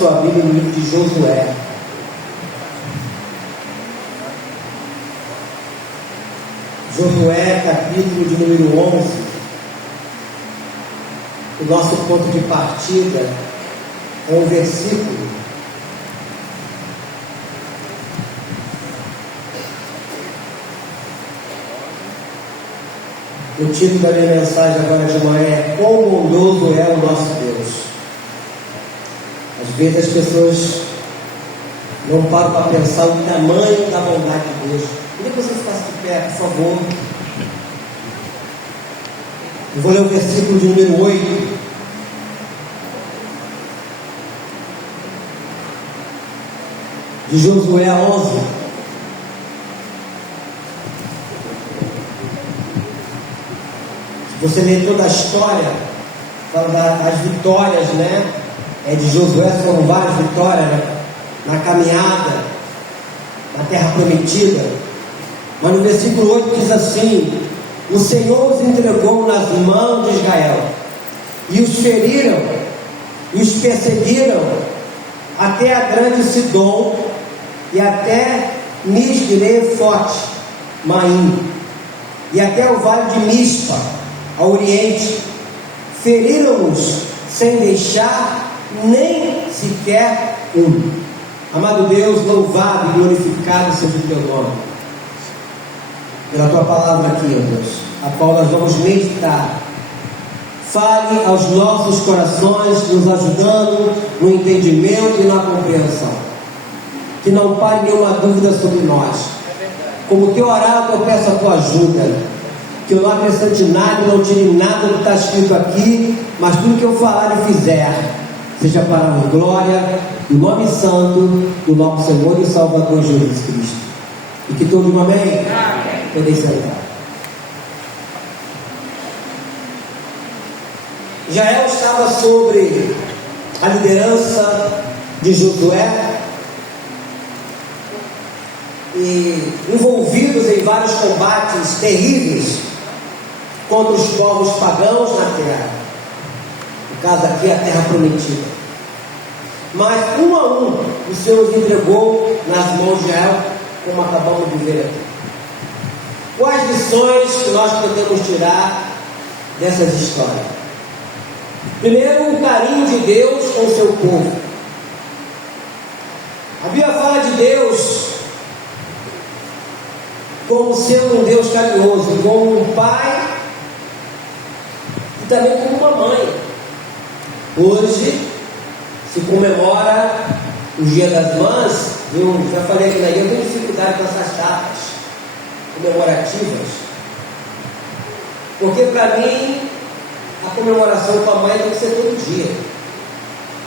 Sua Bíblia no livro de Josué. Josué, capítulo de número 11. O nosso ponto de partida é um versículo o título da minha mensagem agora de manhã é Quão bondoso é o nosso Deus. Às vezes as pessoas não param para pensar o tamanho da bondade de Deus. Queria que você ficasse de pé, por favor. Eu vou ler o versículo de número 8. De Josué 11. Se você ler toda a história, fala das vitórias, né? De Josué, foram várias vitórias, né? Na caminhada, na terra prometida. Mas no versículo 8 diz assim: o Senhor os entregou nas mãos de Israel, e os feriram, e os perseguiram, até a grande Sidom, e até Misrefote Maim, e até o vale de Mispa, ao oriente. Feriram-nos sem deixar nem sequer um. Amado Deus, louvado e glorificado seja o teu nome pela tua palavra aqui, ó Deus, a qual nós vamos meditar. Fale aos nossos corações, nos ajudando no entendimento e na compreensão. Que não pare nenhuma dúvida sobre nós. Como teu oráculo, eu peço a tua ajuda. Que eu não acrescente nada, não tire nada do que está escrito aqui, mas tudo que eu falar e fizer seja para a glória do nome santo do nosso Senhor e Salvador Jesus Cristo. E que todos amém? Amém. Podem sentar. Israel estava sobre a liderança de Josué e envolvidos em vários combates terríveis contra os povos pagãos na terra. No caso aqui, a terra prometida. Mas um a um, o Senhor os entregou nas mãos de Israel, como acabamos de ver aqui. Quais lições que nós podemos tirar dessas histórias? Primeiro, o carinho de Deus com o seu povo. A Bíblia fala de Deus como sendo um Deus carinhoso, como um pai e também como uma mãe. Hoje se comemora o Dia das Mães. Eu já falei aqui na igreja, eu tenho dificuldade com essas datas comemorativas, porque para mim a comemoração com a mãe tem que ser todo dia,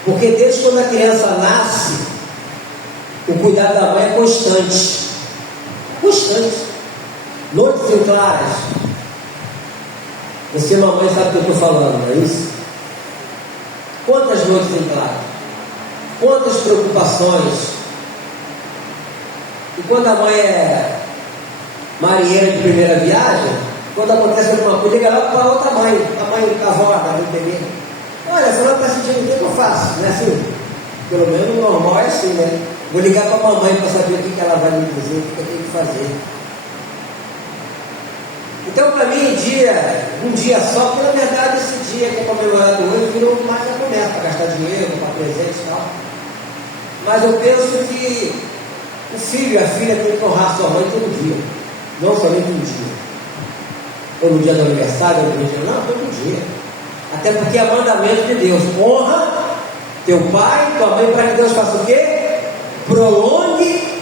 porque desde quando a criança nasce, o cuidado da mãe é constante, noites em claras. Você, mamãe, sabe o que eu estou falando, não é isso? Quantas noites em claro, quantas preocupações. E quando a mãe é marinheira de primeira viagem, quando acontece alguma coisa, liga lá para outra mãe, a mãe cavada do bebê. Olha, se ela está sentindo o que eu faço, não é assim? Pelo menos o normal é assim, né? Vou ligar para a mamãe para saber o que ela vai me dizer, o que eu tenho que fazer. Então, para mim, um dia só, porque na verdade esse dia que é comemorado hoje virou mais a promessa para gastar dinheiro, para presente e tal. Mas eu penso que o filho e a filha têm que honrar sua mãe todo dia, não somente um dia. Ou no dia do aniversário, ou no dia, não, todo dia. Até porque é mandamento de Deus: honra teu pai e tua mãe, para que Deus faça o quê? Prolongue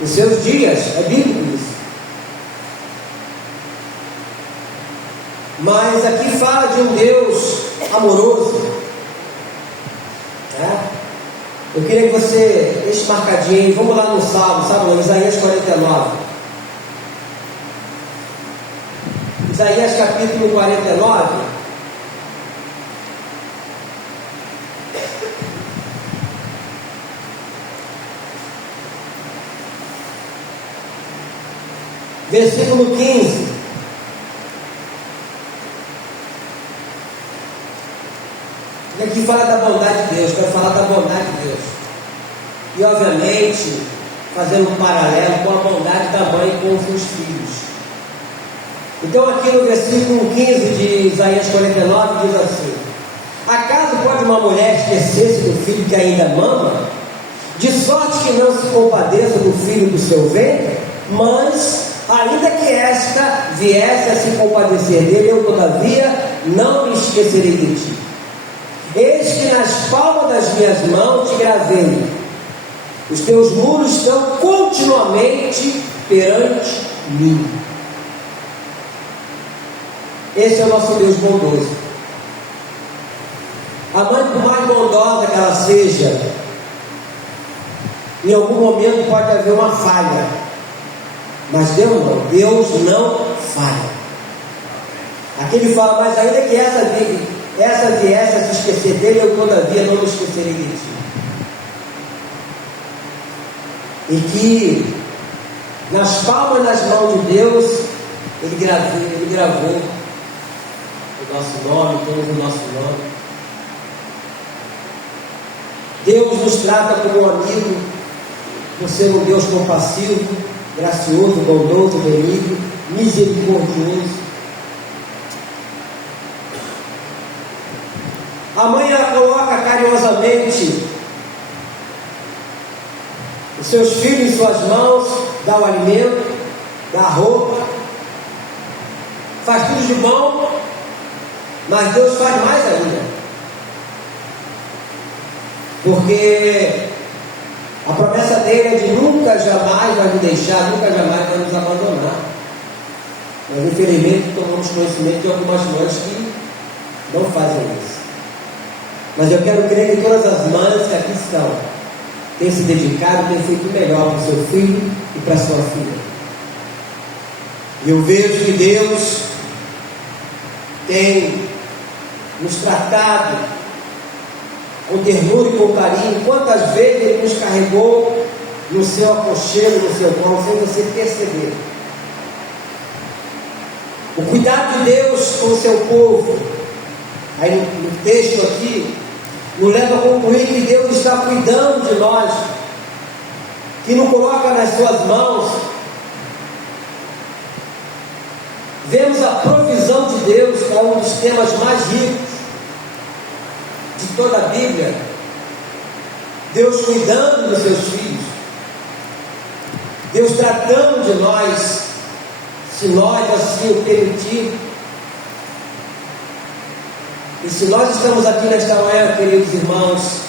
os seus dias. É bíblico isso. Mas aqui fala de um Deus amoroso, né? Eu queria que você deixe marcadinho aí. Vamos lá no Salmo, sabe? No Isaías 49. Isaías capítulo 49. Versículo 15. E aqui fala da bondade de Deus, quero falar da bondade de Deus. E obviamente, fazendo um paralelo com a bondade da mãe com os seus filhos. Então aqui no versículo 15 de Isaías 49 diz assim: acaso pode uma mulher esquecer-se do filho que ainda mama, de sorte que não se compadeça do filho do seu ventre? Mas, ainda que esta viesse a se compadecer dele, eu todavia não me esquecerei de ti. Eis que nas palmas das minhas mãos te gravei, os teus muros estão continuamente perante mim. Esse é o nosso Deus bondoso. A mãe, por mais bondosa que ela seja, em algum momento pode haver uma falha, mas Deus não falha. Aqui ele fala: mas ainda que essa viesse a se esquecer dele, eu todavia não me esquecerei de ti. E que nas palmas das mãos de Deus ele gravou o nosso nome, temos o nosso nome. Deus nos trata como um amigo, por ser um Deus compassivo, gracioso, bondoso, benigno, misericordioso. A mãe, ela coloca carinhosamente os seus filhos em suas mãos, dá o alimento, dá a roupa, faz tudo de bom, mas Deus faz mais ainda. Porque a promessa dele é de nunca jamais vai nos deixar, nunca jamais vai nos abandonar. Mas infelizmente tomamos conhecimento de algumas mães que não fazem isso. Mas eu quero crer que todas as mães que aqui estão têm se dedicado, têm feito o melhor para o seu filho e para a sua filha. E eu vejo que Deus tem nos tratado com ternura e com carinho. Quantas vezes Ele nos carregou no seu aconchego, no seu colo, sem você perceber. O cuidado de Deus com o seu povo, aí no texto aqui, nos leva a concluir que Deus está cuidando de nós, que nos coloca nas suas mãos. Vemos a provisão de Deus, que é um dos temas mais ricos de toda a Bíblia. Deus cuidando dos seus filhos, Deus tratando de nós, se nós assim o permitir. E se nós estamos aqui nesta manhã, queridos irmãos,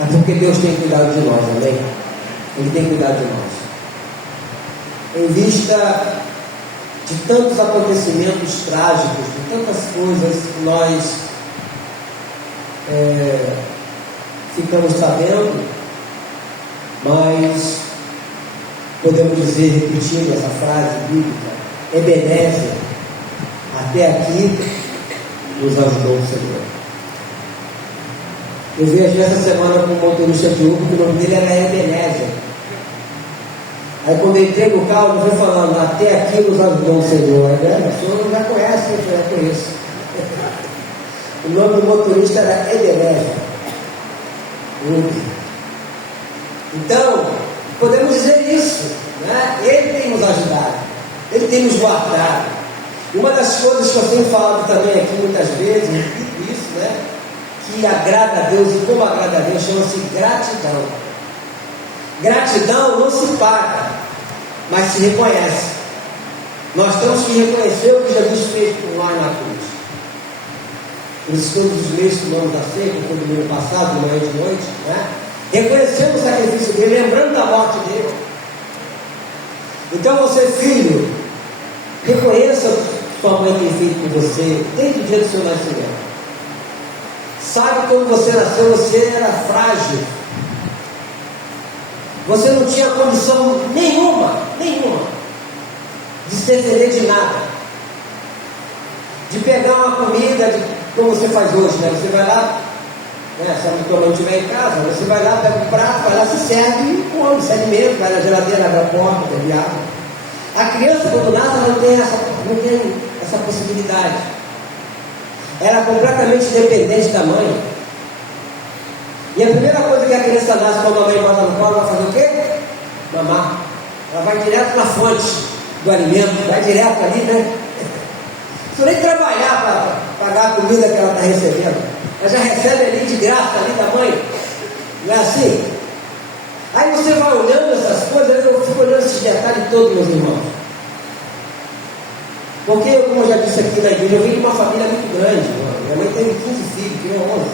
é porque Deus tem cuidado de nós, amém? Ele tem cuidado de nós. Em vista de tantos acontecimentos trágicos, de tantas coisas que nós ficamos sabendo, mas podemos dizer, repetindo essa frase bíblica: Ebenezer, até aqui nos ajudou o Senhor. Eu viajei essa semana com um motorista de Uber, que o nome dele era Ebenezer. Aí quando eu entrei no carro, eu fui falando: até aqui nos ajudou o Senhor. O senhor já conhece, eu já conheço. O nome do motorista era Ebenezer. Então, podemos dizer isso, né? Ele tem nos ajudado, Ele tem nos guardado. Uma das coisas que eu tenho falado também aqui muitas vezes, repito isso, né? Que agrada a Deus, e como agrada a Deus, chama-se gratidão. Gratidão não se paga, mas se reconhece. Nós temos que reconhecer o que Jesus fez por nós na cruz. Por isso, todos os meses que nós da ceia, como foi do domingo passado, de manhã e de noite, né? Reconhecendo o sacrifício dele, lembrando da morte dele. Então você, filho, reconheça o que sua mãe tem feito por você desde o dia do seu nascimento. Sabe, quando você nasceu, você era frágil. Você não tinha condição nenhuma de se defender de nada, de pegar uma comida, como você faz hoje, né? Você vai lá, né? Se a tua mãe estiver em casa, você vai lá, pega um prato, vai lá, se serve e come, se alimenta, vai na geladeira, abre a porta, bebe água. A criança, quando nasce, ela não tem essa possibilidade. Ela é completamente dependente da mãe. E a primeira coisa que a criança nasce quando a mãe bota no colo, vai fazer o quê? Mamar. Ela vai direto na fonte do alimento, vai direto ali, né? Não nem trabalhar para pagar a comida que ela está recebendo. Ela já recebe ali de graça ali da mãe. Não é assim? Aí você vai olhando essas coisas, eu fico olhando esses detalhes todos, meus irmãos. Porque, como eu já disse aqui na igreja, eu vim de uma família muito grande. Minha mãe teve 15 filhos, tinha 11.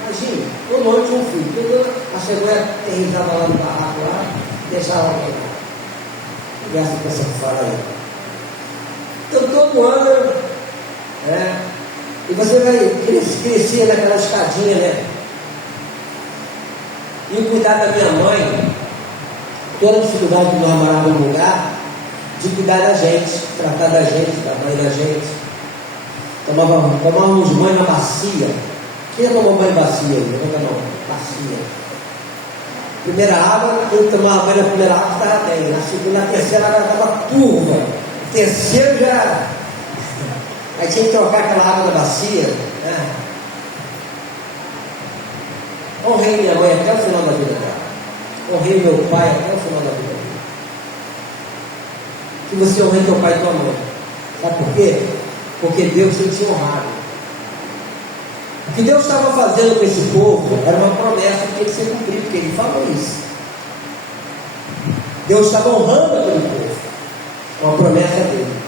Imagina, todo ano tinha um filho. Toda a cegonha aterrissava lá no barraco, lá, deixava lá. Conversa com essa que fala aí. Então, todo ano, e você vai crescer naquela escadinha, né? E o cuidar da minha mãe, toda a dificuldade que nós morávamos no lugar, de cuidar da gente, tratar da gente, da mãe da gente. Tomávamos banho na bacia. Quem já tomou banho em bacia? Levanta a mão. Bacia. Primeira água, quem tomava banho na primeira água estava bem. Na segunda, na terceira água estava turva. O terceiro já. Aí tinha que trocar aquela água da bacia. Né? Honrei minha mãe até o final da vida dela. Honrei meu pai até o final da vida dele. Que você honre teu pai e tua mãe. Sabe por quê? Porque Deus tem te honrado. O que Deus estava fazendo com esse povo era uma promessa que tinha que ser cumprida, porque Ele falou isso. Deus estava honrando aquele povo. Uma promessa dele.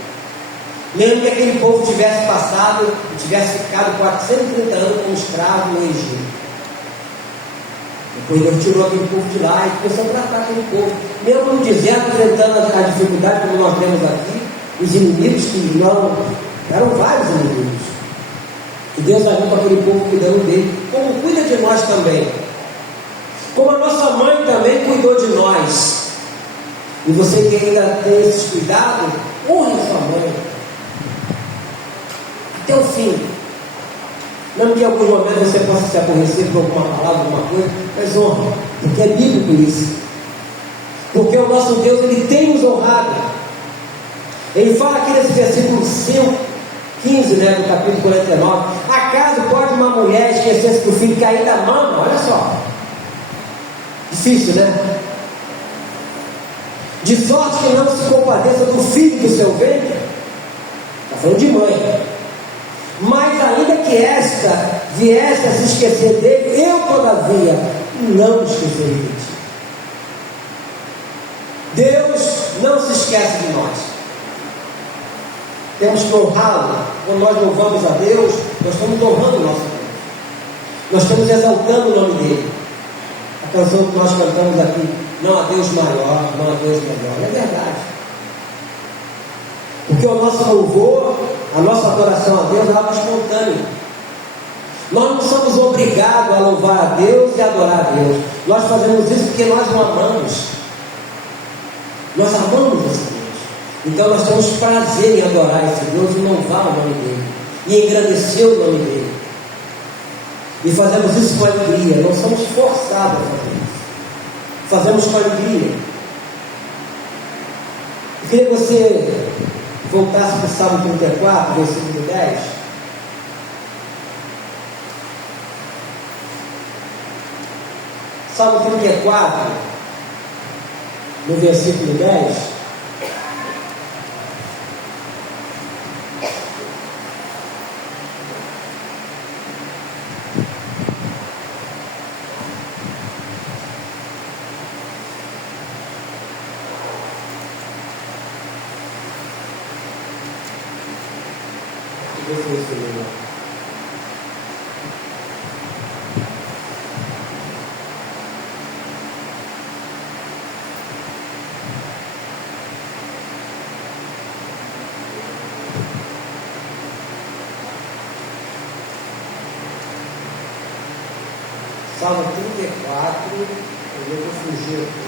Mesmo que aquele povo tivesse passado e tivesse ficado 430 anos como escravo no Egito. Depois Deus tirou aquele povo de lá e começou a tratar aquele povo. Mesmo no deserto, enfrentando a dificuldade como nós temos aqui, os inimigos que não eram vários inimigos. E Deus agiu para aquele povo cuidando dele, como cuida de nós também. Como a nossa mãe também cuidou de nós. E você que ainda tem esses cuidados, honre sua mãe. Até o fim. Não que em alguns momentos você possa se aborrecer por alguma palavra, alguma coisa, mas honra, porque é bíblico isso. Porque o nosso Deus, Ele tem nos honrado. Ele fala aqui nesse versículo 15, do capítulo 49. Acaso pode uma mulher esquecer-se do filho que ainda mama? Olha só. Difícil, né? De sorte que não se compadeça do filho do seu ventre. Está falando de mãe. Mas ainda que esta viesse a se esquecer dele, eu todavia não me esquecerei de ti. Deus não se esquece de nós. Temos que honrá-lo. Quando nós louvamos a Deus, nós estamos honrando o nosso Deus. Nós estamos exaltando o nome dele. A canção que nós cantamos aqui, não há Deus maior, não há Deus melhor. É verdade. Porque o nosso louvor, a nossa adoração a Deus é algo espontâneo. Nós não somos obrigados a louvar a Deus e adorar a Deus. Nós fazemos isso porque nós o amamos. Nós amamos esse Deus. Então nós temos prazer em adorar esse Deus e louvar o nome dele. E engrandecer o nome dele. E fazemos isso com alegria. Não somos forçados a fazer isso. Fazemos com alegria. Eu queria que você voltasse para o Salmo 34, versículo 10. Salmo 34, no versículo 10. Salmo 34, eu vou fugir aqui.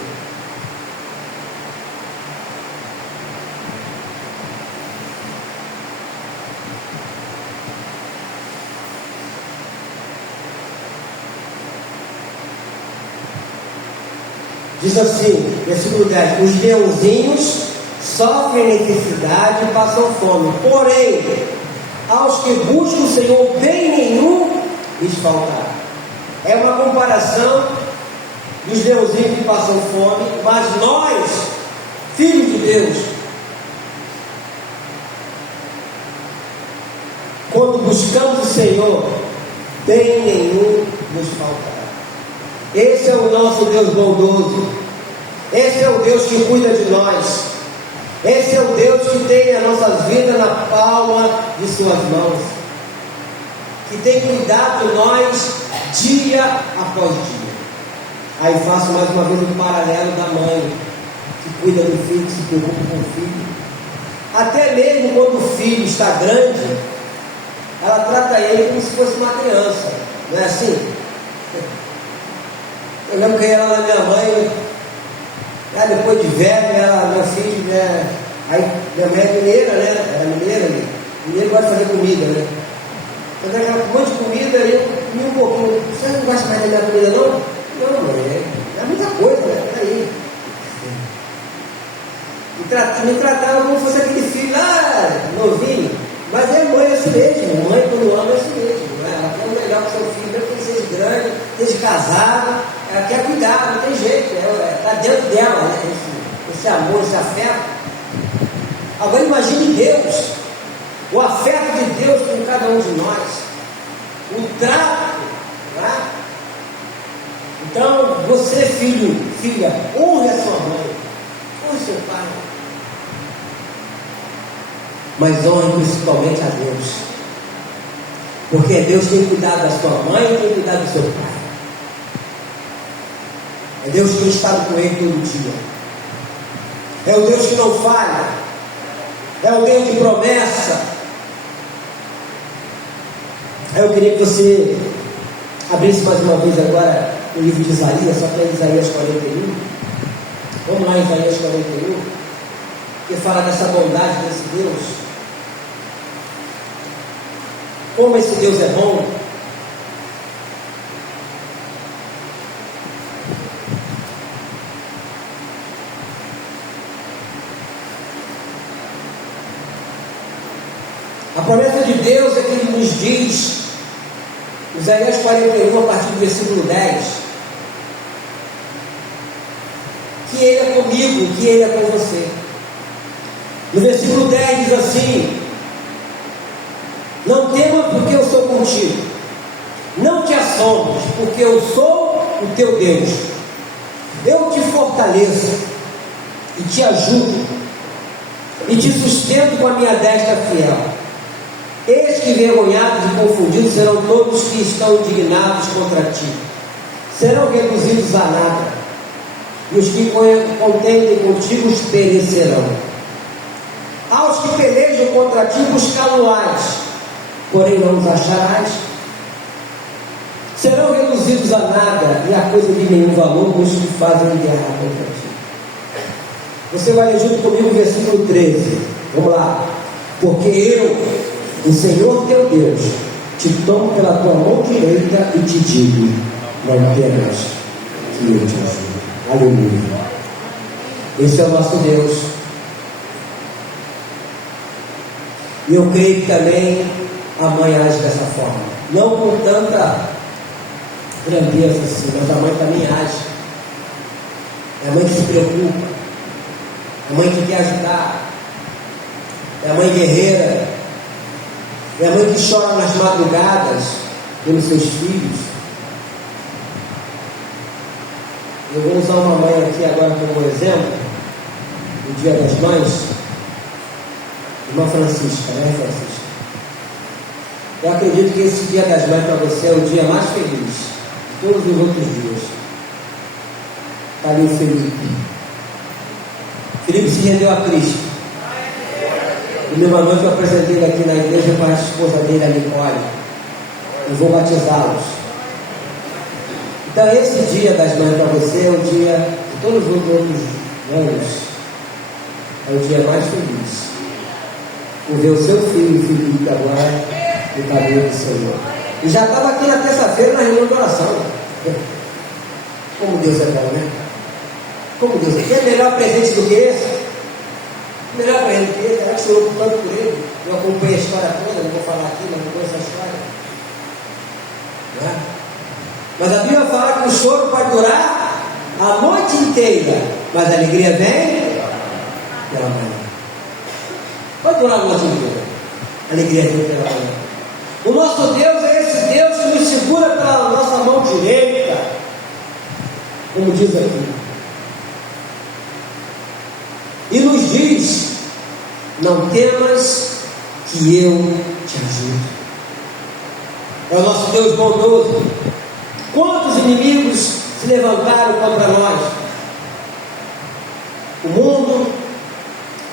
Diz assim, versículo 10: os leãozinhos sofrem necessidade e passam fome, porém, aos que buscam o Senhor, bem nenhum lhes faltará. É uma comparação dos leãozinhos que passam fome, mas nós, filhos de Deus, quando buscamos o Senhor, bem nenhum nos faltará. Esse é o nosso Deus bondoso. Esse é o Deus que cuida de nós. Esse é o Deus que tem a nossa vida na palma de suas mãos, que tem cuidado de nós dia após dia. Aí faço mais uma vez um paralelo da mãe que cuida do filho, que se preocupa com o filho. Até mesmo quando o filho está grande, ela trata ele como se fosse uma criança. Não é assim? Eu lembro que eu ia lá na minha mãe, depois de velho, meu filho, né? Aí minha mãe é mineira, né? Era mineira, né? Mineiro gosta de fazer comida, né? Fazer aquela monte de comida, aí eu comi um pouquinho. Você não gosta mais da minha comida, não? Não, mãe, é muita coisa, né? Peraí. Me tratavam como se fosse aquele filho lá, novinho. Mas é mãe, é assim mesmo. Mãe, quando ama, é assim mesmo. Né? Ela quer o melhor para o seu filho, mesmo que ele seja grande, seja casado. Ela quer cuidar, não tem jeito. Está dentro dela, né? Esse amor, esse afeto. Agora imagine Deus, o afeto de Deus com cada um de nós, o trato, né? Então, você, filho, filha, honre a sua mãe, honre seu pai, mas honre principalmente a Deus, porque é Deus quem cuidar da sua mãe e quem cuidar do seu pai. É Deus que tem estado com ele todo dia. É o Deus que não falha. É o Deus de promessa. Eu queria que você abrisse mais uma vez agora o livro de Isaías, só que é Isaías 41. Vamos lá em Isaías 41, que fala dessa bondade desse Deus. Como esse Deus é bom. A promessa de Deus é que Ele nos diz, Isaías 41, a partir do versículo 10, que Ele é comigo, que Ele é com você. No versículo 10 diz assim: não tema, porque eu sou contigo. Não te assombres, porque eu sou o teu Deus. Eu te fortaleço e te ajudo e te sustento com a minha destra fiel. Eis que envergonhados e confundidos serão todos que estão indignados contra ti. Serão reduzidos a nada, e os que contendem contigo perecerão. Aos que pelejam contra ti buscá-lo-ás, porém não os acharás. Serão reduzidos a nada, e a coisa de nenhum valor os que fazem guerra contra ti. Você vai ler junto comigo o versículo 13. Vamos lá. Porque eu, o Senhor teu Deus, te tomo pela tua mão direita e te digo: não temas, que eu te ajudo. Aleluia. Esse é o nosso Deus. E eu creio que também a mãe age dessa forma. Não com tanta grandeza assim, mas a mãe também age. É a mãe que se preocupa. É a mãe que quer ajudar. É a mãe guerreira. É a mãe que chora nas madrugadas pelos seus filhos. Eu vou usar uma mãe aqui agora como exemplo, no Dia das Mães, irmã Francisca, né, Francisca? Eu acredito que esse Dia das Mães para você é o dia mais feliz de todos os outros dias. Está ali o Felipe. Felipe se rendeu a Cristo. E meu irmão que eu apresentei ele aqui na igreja para a esposa dele, a Nicole. Eu vou batizá-los. Então esse Dia das Mães para você é o dia de todos os outros anos. É o dia mais feliz. Por ver o seu filho, Felipe, agora no caminho do Senhor. E já estava aqui na terça-feira na reunião de oração. Como Deus é bom, né? Como Deus é bom. Quer melhor presente do que esse? Melhor para ele que ele, ela chorou tanto por ele. Eu acompanhei a história toda, não vou falar aqui, mas não conheço a história. Não é? Mas a Bíblia fala que o choro pode durar a noite inteira, mas a alegria vem pela manhã. Pode durar a noite inteira, a alegria vem pela manhã. O nosso Deus é esse Deus que nos segura pela nossa mão direita, como diz aqui, e nos diz: não temas, que eu te ajudo. É o nosso Deus bondoso. Quantos inimigos se levantaram contra nós? O mundo,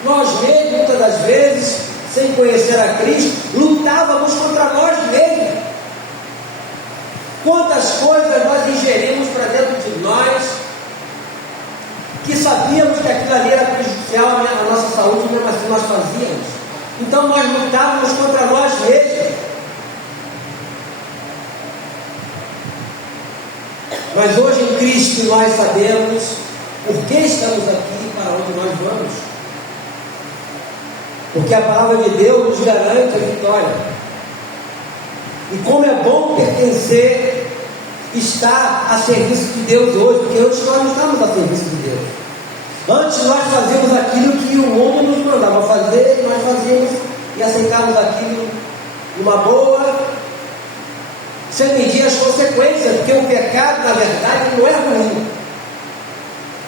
nós mesmos, muitas das vezes, sem conhecer a Cristo, lutávamos contra nós mesmos. Quantas coisas nós ingerimos para dentro de nós, que sabíamos que aquilo ali era prejudicial à nossa saúde, mesmo assim nós fazíamos. Então nós lutávamos contra nós mesmos. Mas hoje em Cristo nós sabemos por que estamos aqui e para onde nós vamos. Porque a palavra de Deus nos garante a vitória. E como é bom pertencer, estar a serviço de Deus hoje, porque hoje nós não estamos a serviço de Deus. Antes nós fazíamos aquilo que o mundo nos mandava fazer, e nós fazíamos e aceitávamos aquilo numa boa, sem medir as consequências, porque o pecado, na verdade, não é ruim.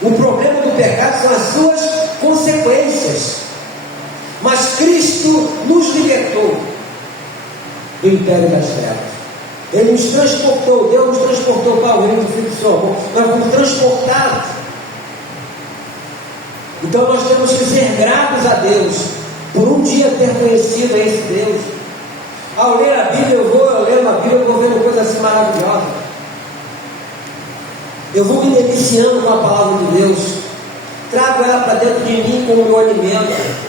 O problema do pecado são as suas consequências. Mas Cristo nos libertou do império das trevas. Ele nos transportou, Deus nos transportou para o reino do Filho do seu amor. Nós fomos transportados. Então nós temos que ser gratos a Deus por um dia ter conhecido esse Deus. Ao ler a Bíblia, eu lendo a Bíblia, eu vou vendo coisas assim maravilhosas. Eu vou me deliciando com a palavra de Deus. Trago ela para dentro de mim como meu alimento.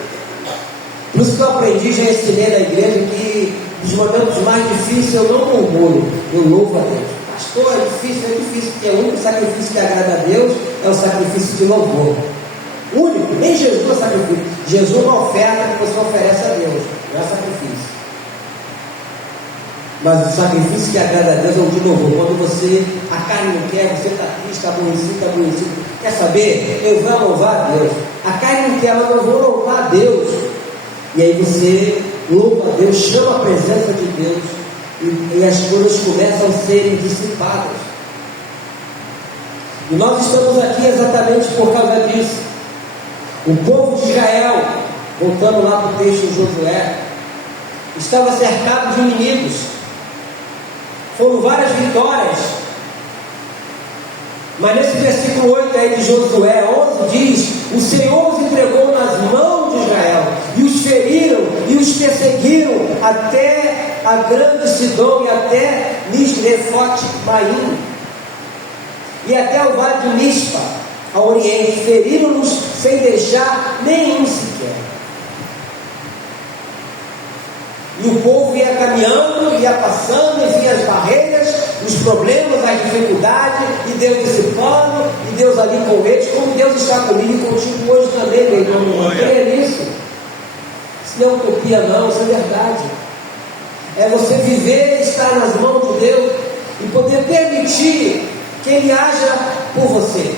Por isso que eu aprendi, já ensinei na igreja, que os momentos mais difíceis eu não murmuro, eu louvo a Deus. Pastor, é difícil, porque o único sacrifício que agrada a Deus é o sacrifício de louvor. O único, nem Jesus é sacrifício. Jesus é uma oferta que você oferece a Deus, não é sacrifício. Mas o sacrifício que agrada a Deus é o de louvor. Quando a carne não quer, você está triste, está aborrecido. Quer saber? Eu vou louvar a Deus. A carne não quer, mas eu vou louvar a Deus. E aí você louva a Deus, chama a presença de Deus, e as coisas começam a serem dissipadas. E nós estamos aqui exatamente por causa disso. O povo de Israel, voltando lá para o texto de Josué, estava cercado de inimigos. Foram várias vitórias. Mas nesse versículo 8 aí de Josué 11 diz: o Senhor os entregou nas mãos de Israel, e os feriram e os perseguiram até a grande Sidom e até Misrefote-Maim, e até o vale de Mispa, ao oriente. Feriram-nos sem deixar nenhum sequer. E o povo ia caminhando, ia passando, e via as barreiras, os problemas, as dificuldades, e Deus dissipando, e Deus ali com eles, como Deus está comigo e contigo hoje também, meu irmão. Não creia nisso. Isso não é utopia, não, isso é verdade. É você viver e estar nas mãos de Deus e poder permitir que Ele haja por você,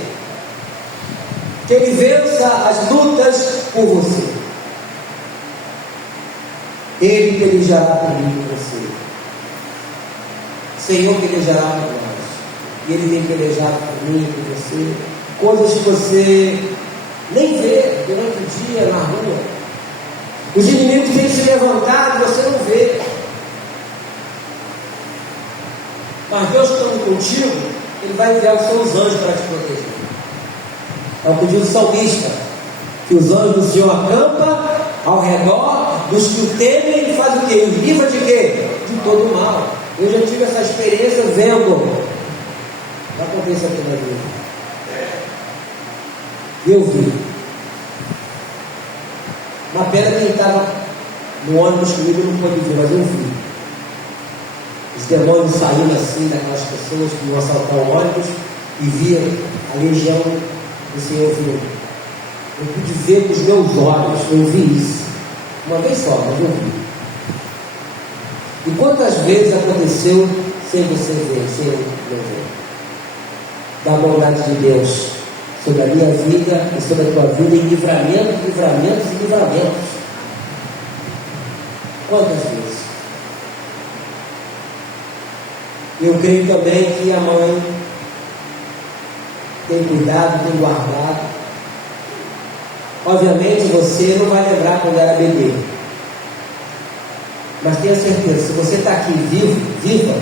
que Ele vença as lutas por você. Ele pelejará comigo e você. Senhor pelejará por nós. E Ele tem pelejado por mim e por você. Coisas que você nem vê durante o dia na rua. Os inimigos têm se levantado e você não vê. Mas Deus estando contigo, Ele vai enviar os seus anjos para te proteger. É o que diz o salmista, que os anjos do Senhor acampam ao redor dos que o temem e faz o quê? Os livra de quê? De todo o mal. Eu já tive essa experiência vendo. Já contei isso aqui na vida. Eu vi. Uma pena que ele estava no ônibus comigo não pôde ver, mas eu vi. Os demônios saindo assim daquelas pessoas que iam assaltar o ônibus e via a legião do Senhor vindo. Eu pude ver com os meus olhos, eu vi isso. Uma vez só, mas eu vi. E quantas vezes aconteceu sem você ver, sem eu ver. Da bondade de Deus sobre a minha vida e sobre a tua vida, em livramentos, livramentos e livramentos. Quantas vezes? Eu creio também que a mãe tem cuidado, tem guardado. Obviamente você não vai lembrar quando era bebê, mas tenha certeza, se você está aqui viva,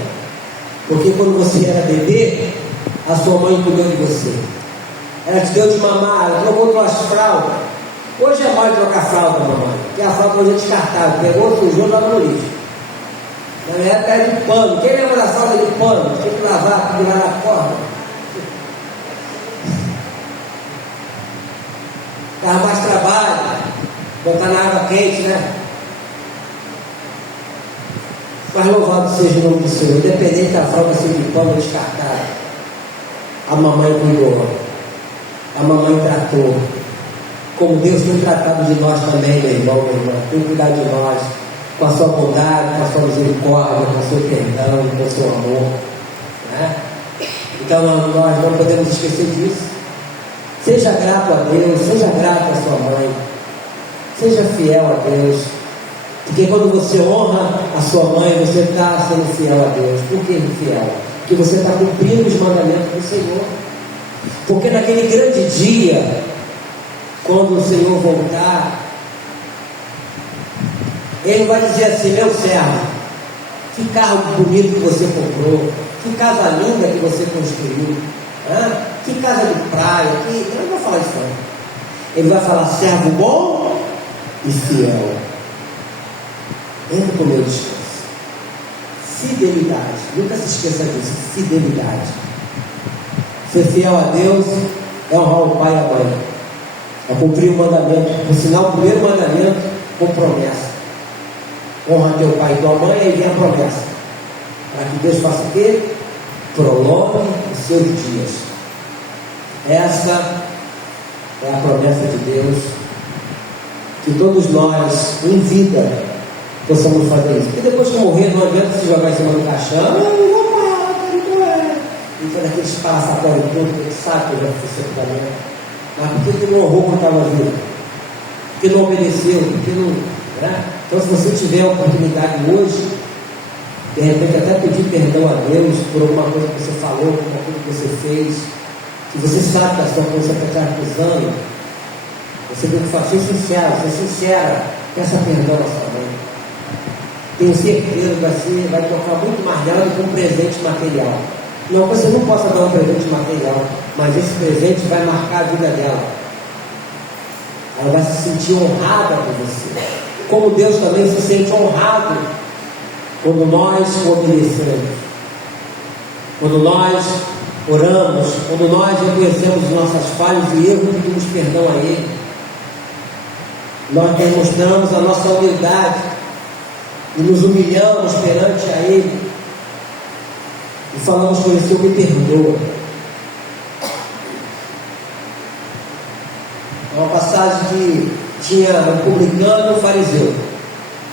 porque quando você era bebê, a sua mãe cuidou de você. Ela te deu de mamar, ela trocou tuas fraldas. Hoje é mole trocar fralda, mamãe, porque a fralda hoje é descartável. Pegou, sujou, estava no lixo. Na minha época era de pano. Quem lembra da fralda de pano? Tinha que lavar, virar na corda. Dava mais trabalho, botar na água quente, né? Mas louvado seja o nome do Senhor. Independente da fralda ser de pano ou descartável, a mamãe cuidou, a mamãe tratou, como Deus tem tratado de nós também, meu irmão, minha irmã. Tem cuidado de nós, com a sua bondade, com a sua misericórdia, com o seu perdão, com o seu amor, né? Então nós não podemos esquecer disso. Seja grato a Deus, seja grato à sua mãe, seja fiel a Deus, porque quando você honra a sua mãe, você está sendo fiel a Deus. Por que fiel? Porque você está cumprindo os mandamentos do Senhor. Porque naquele grande dia, quando o Senhor voltar, Ele vai dizer assim: meu servo, que carro bonito que você comprou, que casa linda que você construiu, que casa de praia, ele não vai falar isso não. Ele vai falar: servo bom e fiel, entra com o meu descanso. Fidelidade, nunca se esqueça disso, fidelidade. Ser fiel a Deus é honrar o pai e a mãe, é cumprir o mandamento. Por sinal, o primeiro mandamento com promessa: honra teu pai e tua mãe. Aí vem a promessa, para que Deus faça o quê? Prolongue os seus dias. Essa é a promessa de Deus, que todos nós em vida possamos fazer isso. Porque depois que morrer, não adianta se jogar em cima do caixão, eu vou morrer, e fazer aqueles palaçatórios todos, que sabe que eu já fui sepultamento. Mas por que não honrou quando estava vivo? Porque não obedeceu, porque não, né? Então, se você tiver a oportunidade hoje, de repente até pedir perdão a Deus por alguma coisa que você falou, por alguma coisa que você fez, que você sabe que a sua consciência está te acusando, você tem que ser sincero, ser sincera, peça perdão à sua mãe. Tenho certeza que vai tocar muito mais dela do que um presente material. Não, você não possa dar um presente material, mas esse presente vai marcar a vida dela. Ela vai se sentir honrada por você, como Deus também se sente honrado quando nós obedecemos, quando nós oramos, quando nós reconhecemos nossas falhas e erros e pedimos perdão a Ele. Nós demonstramos a nossa humildade e nos humilhamos perante a Ele e falamos com Ele: Senhor, me perdoa. É uma passagem que tinha um publicano e um fariseu.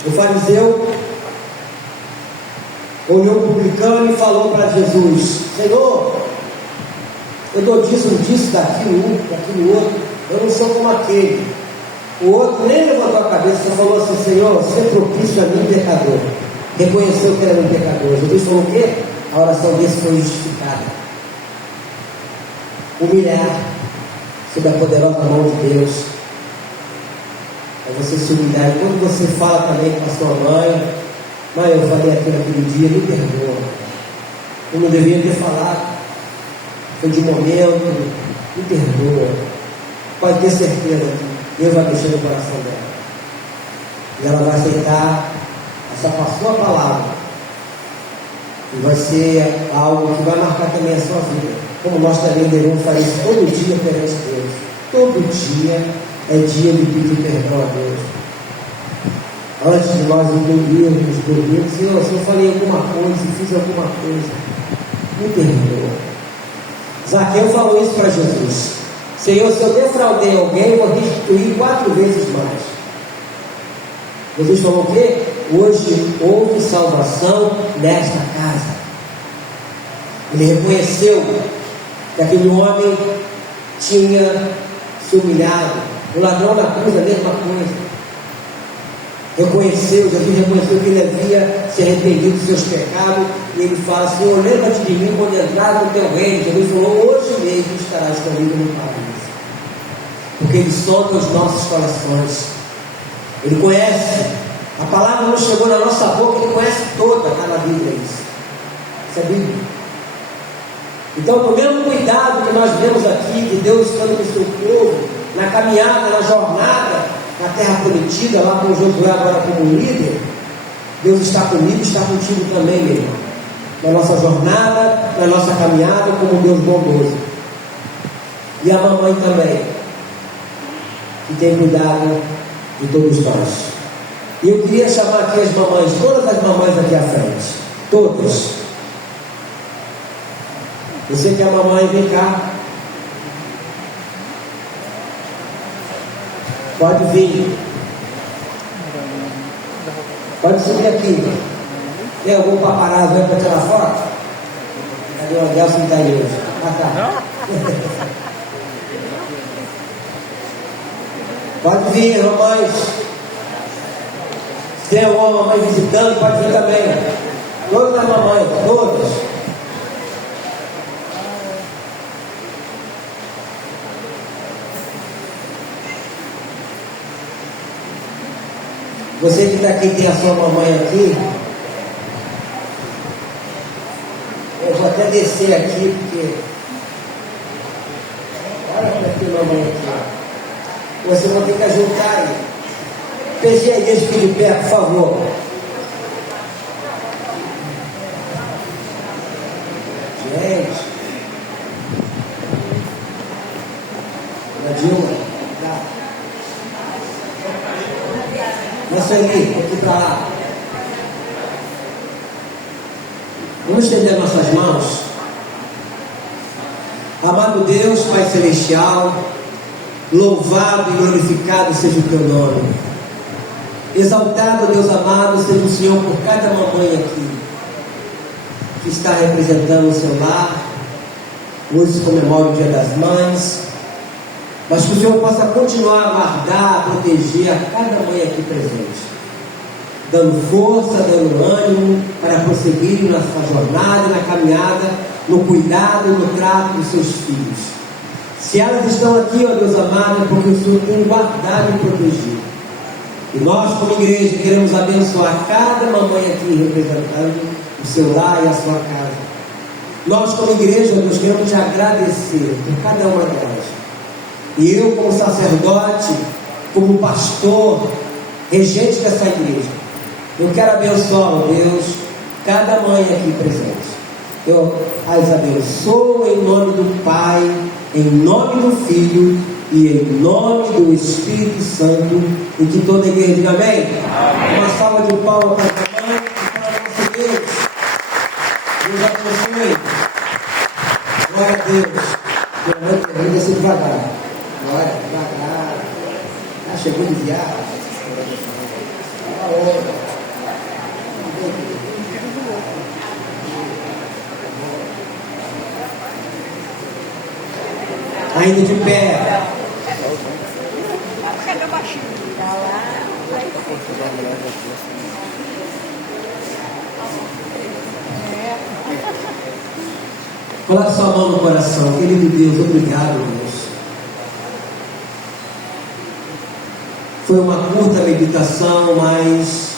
O fariseu olhou o publicano e falou para Jesus: Senhor, eu dou disso, daquilo outro, eu não sou como aquele. O outro nem levantou a cabeça, só falou assim: Senhor, seja propício a mim, pecador. Reconheceu que era um pecador. Jesus falou o quê? A oração desse foi justificada. Humilhar sob a poderosa mão de Deus é você se humilhar. E quando você fala também com a sua mãe: mãe, eu falei aquilo naquele dia, me perdoa, eu não devia ter falado, foi de momento, me perdoa. Pode ter certeza que Deus vai mexer no coração dela, e ela vai aceitar essa sua palavra, e vai ser algo que vai marcar também a sua vida, como nós também devemos fazer isso todo dia perante Deus. Todo dia é dia de pedir perdão a Deus. Antes de nós dormirmos, Senhor, se eu falei alguma coisa, se fiz alguma coisa, me perdoa. Zaqueu falou isso para Jesus: Senhor, se eu defraudei alguém, eu vou restituir 4 vezes mais. Jesus falou o quê? Hoje houve salvação nesta casa. Ele reconheceu que aquele homem tinha se humilhado. O ladrão na cruz, a mesma coisa. Jesus reconheceu que ele havia se arrependido dos seus pecados, e ele fala: Senhor, lembra-te de mim quando entrar no teu reino. Jesus falou: hoje mesmo estarás comigo no paraíso. Porque ele sonda os nossos corações, ele conhece, a palavra não chegou na nossa boca, ele conhece toda, está na Bíblia isso. Isso é Bíblia. Então, do mesmo cuidado que nós vemos aqui, de Deus estando no seu povo, na caminhada, na jornada, na terra prometida, lá com Josué agora como líder, Deus está comigo, está contigo também, meu irmão. Na nossa jornada, na nossa caminhada, como Deus bondoso. E a mamãe também, que tem cuidado de todos nós. E eu queria chamar aqui as mamães, todas as mamães aqui à frente. Todas. Você que é a mamãe, vem cá. Pode vir. Pode subir aqui. Tem algum paparazzo aí para tirar foto? Cadê o Adelson que está aí hoje? Tá. Pode vir, mamães. Se tem alguma mamãe visitando, pode vir também. Todas as mamães, todas. Você que está aqui, tem a sua mamãe aqui. Eu vou até descer aqui, porque olha como é que tem mamãe aqui. Você vai ter que ajudar aí. Pegue a igreja aqui de pé, por favor. Gente. Dilma, tá. Nessa ali, aqui para lá. Vamos estender nossas mãos. Amado Deus, Pai Celestial, louvado e glorificado seja o teu nome. Exaltado, Deus amado, seja o Senhor por cada mamãe aqui que está representando o seu lar. Hoje se comemora o Dia das Mães, mas que o Senhor possa continuar a guardar, a proteger a cada mãe aqui presente, dando força, dando ânimo para prosseguirem na sua jornada, na caminhada, no cuidado e no trato dos seus filhos. Se elas estão aqui, ó Deus amado, é porque o Senhor tem guardado e protegido. E nós, como igreja, queremos abençoar cada mamãe aqui representando o seu lar e a sua casa. Nós, como igreja, Deus, queremos te agradecer por cada uma delas. E eu, como sacerdote, como pastor, regente dessa igreja, eu quero abençoar, ó Deus, cada mãe aqui presente. Eu as abençoo em nome do Pai, em nome do Filho e em nome do Espírito Santo. E que toda a igreja diga amém. Amém. Uma salva de palmas para a mãe e para o nosso Deus. Deus abençoe. Glória a Deus. Vamos descer devagar. Glória, devagar. Ah, chegou de viagem. Ainda de pé. Coloque sua mão no coração. Querido Deus, obrigado, Deus. Foi uma curta meditação, mas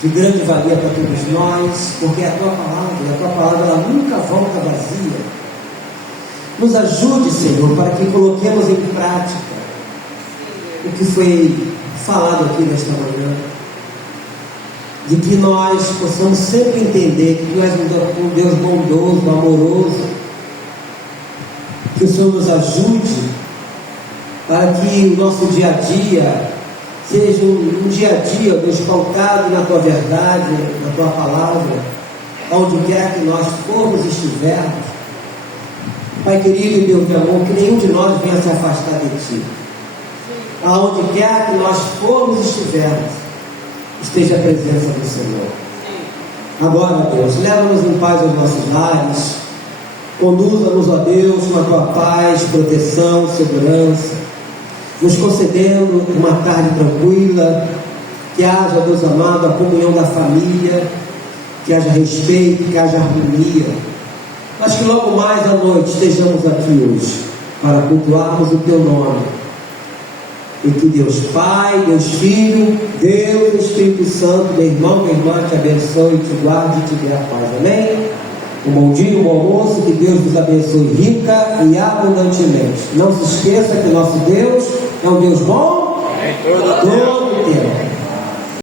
de grande valia para todos nós, porque a tua palavra ela nunca volta vazia. Nos ajude, Senhor, para que coloquemos em prática o que foi falado aqui nesta manhã, de que nós possamos sempre entender que tu és um Deus bondoso, amoroso, que o Senhor nos ajude para que o nosso dia a dia seja um dia a dia, Deus, pautado na tua verdade, na tua palavra, onde quer que nós formos e estivermos. Pai querido, Deus de amor, que nenhum de nós venha se afastar de Ti. Aonde quer que nós formos e estivermos, esteja a presença do Senhor. Agora, Deus, leva-nos em paz aos nossos lares, Conduza-nos, ó Deus, com a tua paz, proteção, segurança, nos concedendo uma tarde tranquila, que haja, Deus amado, a comunhão da família, que haja respeito, que haja harmonia, mas que logo mais à noite estejamos aqui hoje, para cultuarmos o teu nome, e que Deus Pai, Deus Filho, Deus Espírito Santo, meu irmão, minha irmã, te abençoe, te guarde e te dê a paz, amém? Um bom dia, um bom almoço, que Deus vos abençoe rica e abundantemente. Não se esqueça que o nosso Deus é um Deus bom todo o tempo.